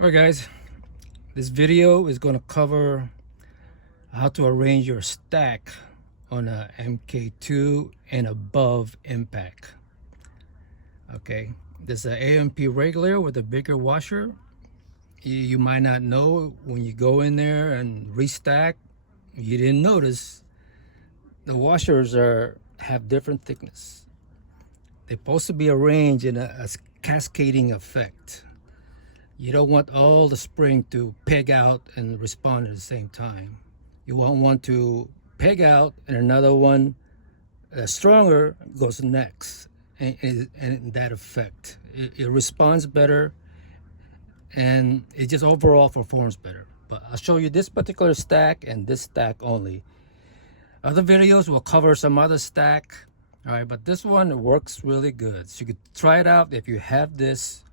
Alright guys, this video is going to cover how to arrange your stack on a MK2 and above impact. Okay, this is an AMP regulator with a bigger washer. You might not know when you go in there and restack, you didn't notice the washers have different thickness. They're supposed to be arranged in a cascading effect. You don't want all the spring to peg out and respond at the same time. You won't want to peg out and another one stronger goes next, and that effect. It responds better and it just overall performs better. But I'll show you this particular stack and this stack only. Other videos will cover some other stack. All right, but this one works really good. So you could try it out if you have this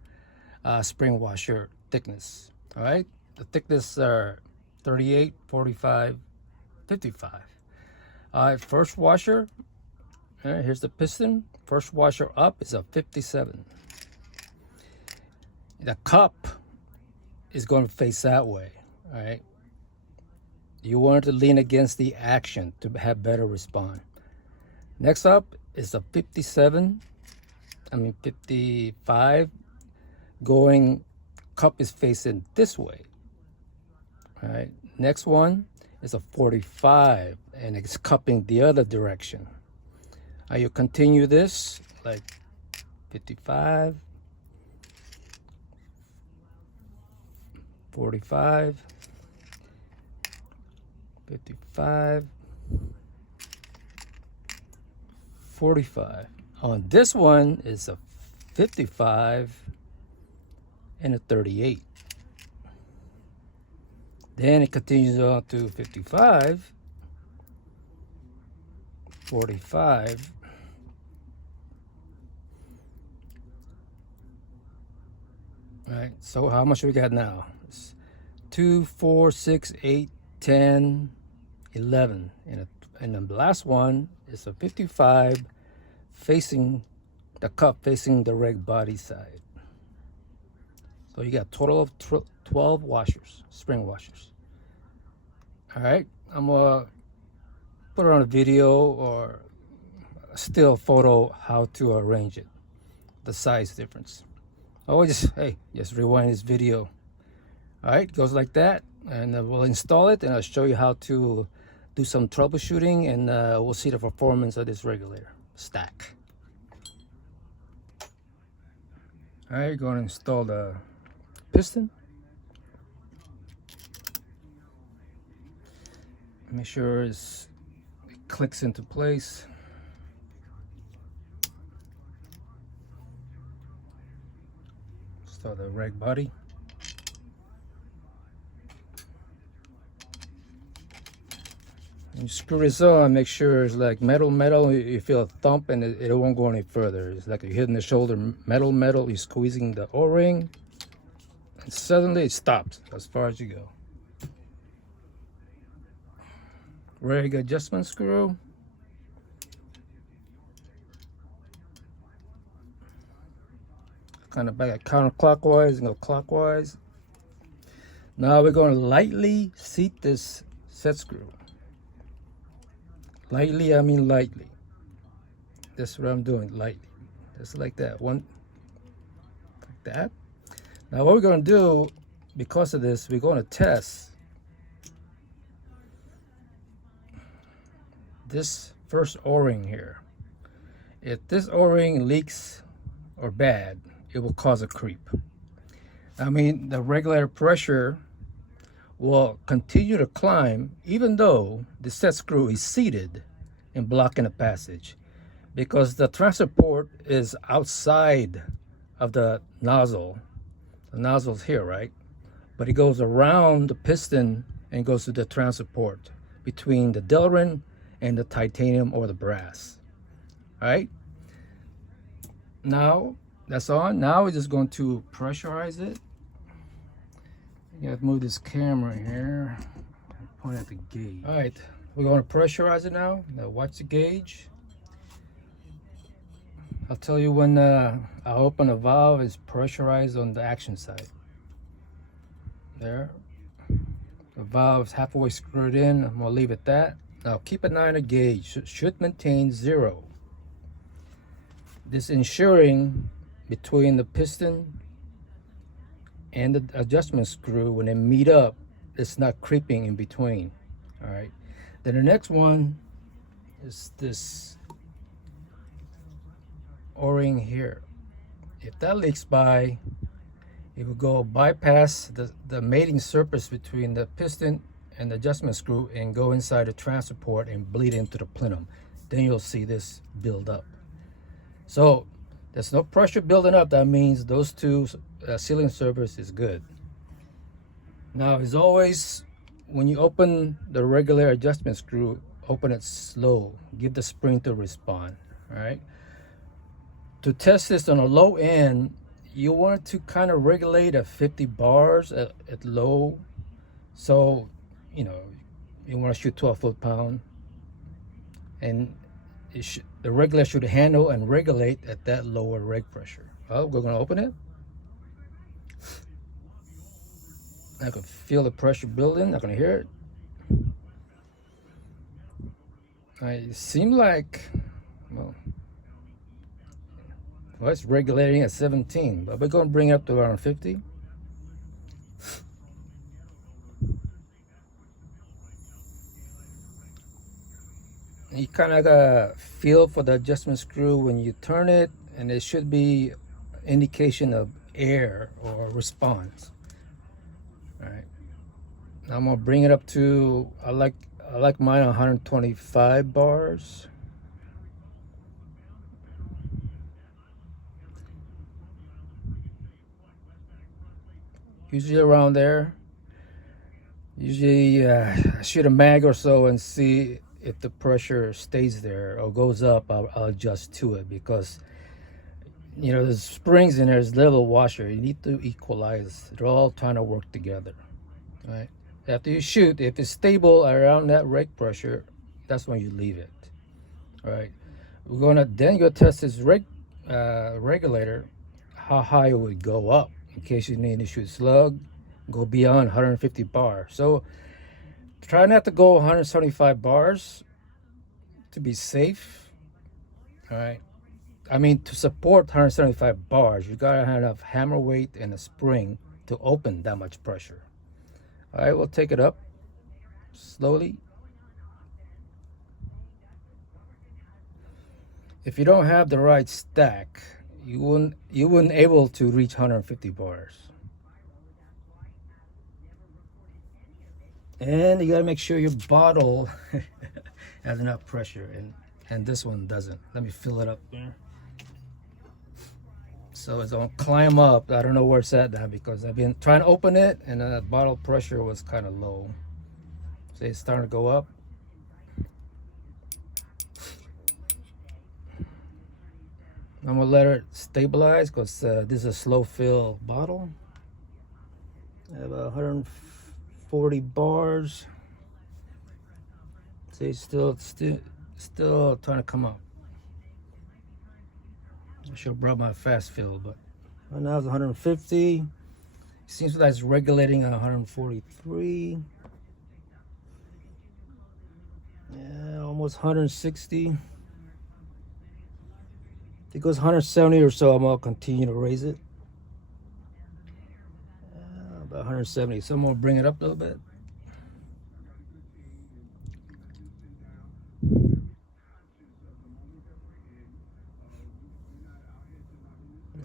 spring washer thickness. All right, the thickness are 38, 45, 55. All right, first washer, all right, here's the piston. First washer up is a 57. The cup is going to face that way. All right, you want it to lean against the action to have better response. Next up is a 55 going, cup is facing this way. All right, next one is a 45 and it's cupping the other direction. You continue this like 55, 45, 55, 45. On this one is a 55 and a 38. Then it continues on to 55, 45, all right, so how much we got now? It's 2, 4, 6, 8, 10, 11. And the last one is a 55 facing the cup, facing the reg body side. So you got a total of 12 washers, spring washers. All right, I'm gonna put it on a video or a still photo how to arrange it, the size difference. Oh, just rewind this video. All right, goes like that, and we'll install it and I'll show you how to do some troubleshooting, and we'll see the performance of this regulator stack. All right, going to install the piston. Make sure it clicks into place. Start the reg body. You screw this on, make sure it's like metal. You feel a thump and it won't go any further. It's like you're hitting the shoulder, metal, you're squeezing the O-ring, and suddenly it stops as far as you go. Reg adjustment screw. Kind of back counterclockwise and go clockwise. Now we're going to lightly seat this set screw. Lightly, I mean lightly. That's what I'm doing, lightly. Just like that, one, like that. Now what we're gonna do, because of this, we're gonna test this first O-ring here. If this O-ring leaks or bad, it will cause a creep. I mean, the regulator pressure will continue to climb even though the set screw is seated and blocking the passage, because the transfer port is outside of the nozzle. The nozzle's here, right? But it goes around the piston and goes to the transfer port between the Delrin and the titanium or the brass. All right, now that's on. Now we're just going to pressurize it. You have to move this camera here, point at the gauge. All right, we're going to pressurize it now. Now watch the gauge. I'll tell you when I open a valve, it's pressurized on the action side. There. The valve's halfway screwed in. I'm gonna leave it that. Now keep an eye on the gauge. Should maintain 0. This ensuring between the piston and the adjustment screw, when they meet up, it's not creeping in between. All right. Then the next one is this O-ring here. If that leaks by, it will go bypass the mating surface between the piston and the adjustment screw and go inside the transfer port and bleed into the plenum. Then you'll see this build up. So there's no pressure building up. That means those two sealing surface is good. Now, as always, when you open the regular adjustment screw, open it slow. Give the spring to respond. All right. To test this on a low end, you want to kind of regulate at 50 bars at low. So, you know, you want to shoot 12 foot-pound, and the regulator should handle and regulate at that lower reg pressure. Well, we're going to open it. I can feel the pressure building. I can hear it. It seems like, well, it's regulating at 17, but we're going to bring it up to around 50. You kind of got a feel for the adjustment screw when you turn it, and it should be indication of air or response. All right. Now I'm gonna bring it up to, I like mine 125 bars. Usually around there. Usually I shoot a mag or so and see if the pressure stays there or goes up. I'll adjust to it, because you know there's springs in there, there's level washer. You need to equalize. They're all trying to work together. All right. After you shoot, if it's stable around that reg pressure, that's when you leave it. All right. We're gonna then go test this regulator, how high it would go up in case you need to shoot slug, go beyond 150 bars. So try not to go 175 bars to be safe. All right. I mean, to support 175 bars, you gotta have enough hammer weight and a spring to open that much pressure. All right, we'll take it up slowly. If you don't have the right stack, you wouldn't able to reach 150 bars. And you gotta make sure your bottle has enough pressure, and this one doesn't. Let me fill it up there. So it's gonna climb up. I don't know where it's at now, because I've been trying to open it and the bottle pressure was kind of low. See, it's starting to go up. I'm gonna let it stabilize, because this is a slow fill bottle. I have 140 bars. See, it's still trying to come up. I should have brought my fast fill, but right now it's 150. It seems like it's regulating at 143. Yeah, almost 160. If it goes 170 or so, I'm gonna continue to raise it. About 170. So I'm gonna bring it up a little bit.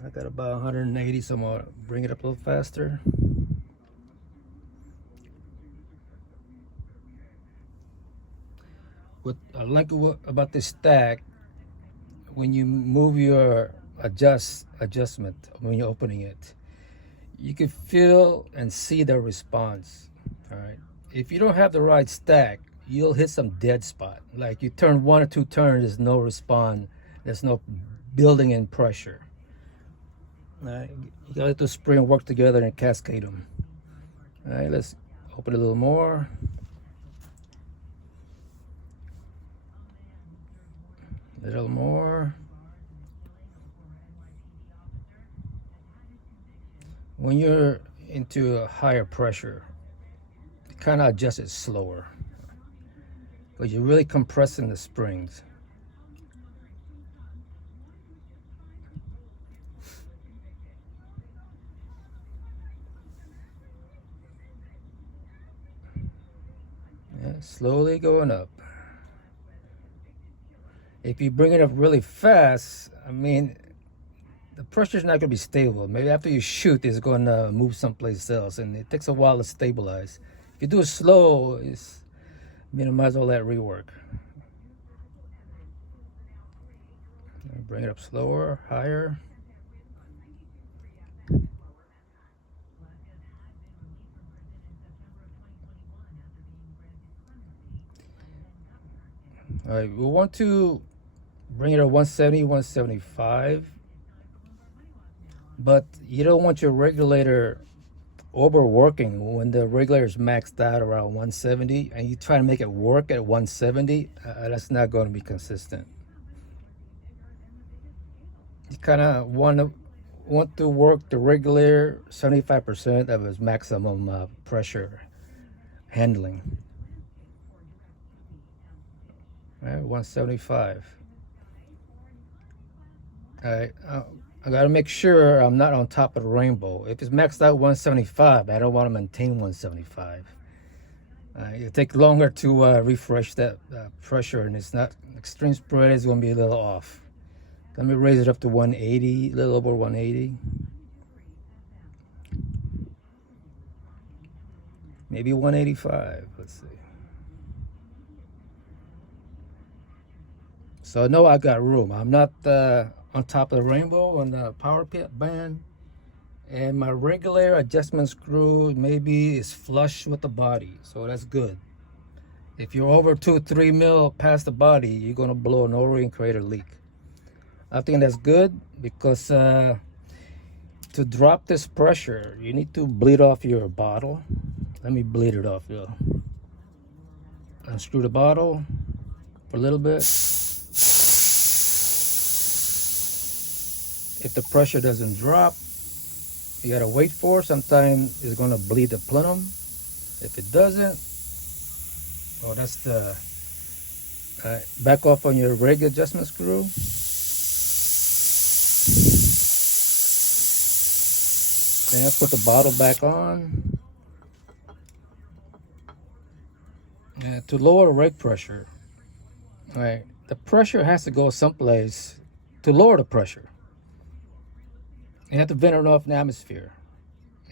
I got about 180, so I'm gonna bring it up a little faster. What I like about this stack, when you move your adjustment, when you're opening it, you can feel and see the response. All right. If you don't have the right stack, you'll hit some dead spot. Like you turn 1 or 2 turns, there's no response, there's no building in pressure. All right, you gotta let the spring work together and cascade them. All right, let's open a little more. A little more. When you're into a higher pressure. You kind of adjust it slower, but you're really compressing the springs. Yeah, slowly going up. If you bring it up really fast, I mean, the pressure is not going to be stable. Maybe after you shoot, it's going to move someplace else, and it takes a while to stabilize. If you do it slow, it's minimize all that rework. Bring it up slower, higher. All right, we want to bring it to 170, 175, but you don't want your regulator overworking. When the regulator is maxed out around 170 and you try to make it work at 170, that's not going to be consistent. You kind of want to work the regulator 75% of its maximum pressure handling. All right, 175. All right, I got to make sure I'm not on top of the rainbow. If it's maxed out 175, I don't want to maintain 175. It'll take longer to refresh that pressure, and it's not extreme spread is going to be a little off. Let me raise it up to 180, a little over 180. Maybe 185, let's see. So I know I got room. I'm not on top of the rainbow on the power band, and my regulator adjustment screw maybe is flush with the body, so that's good. If you're over 2-3 mil past the body, you're going to blow an O-ring and create a leak. I think that's good because to drop this pressure, you need to bleed off your bottle. Let me bleed it off, yeah. Unscrew the bottle for a little bit. If the pressure doesn't drop, you gotta wait for it. Sometimes it's gonna bleed the plenum. If it doesn't, oh, that's the back off on your reg adjustment screw. Then put the bottle back on. And to lower the reg pressure, all right, the pressure has to go someplace to lower the pressure. You have to vent it off in the atmosphere.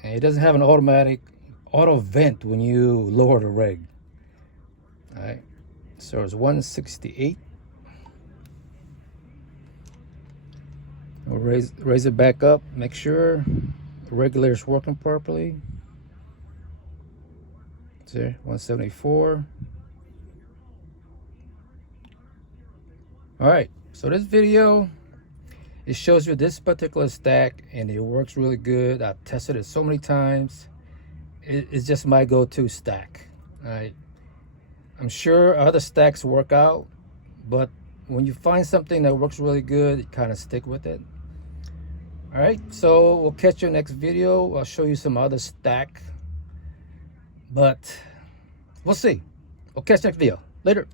And it doesn't have an automatic auto vent when you lower the reg. All right, so it's 168. We'll raise it back up. Make sure the regulator is working properly. See, 174. All right, so this video, it shows you this particular stack, and it works really good. I've tested it so many times. It's just my go-to stack. All right, I'm sure other stacks work out, but when you find something that works really good, you kind of stick with it. All right, so we'll catch you next video. I'll show you some other stack, but we'll see. We'll catch you next video. Later.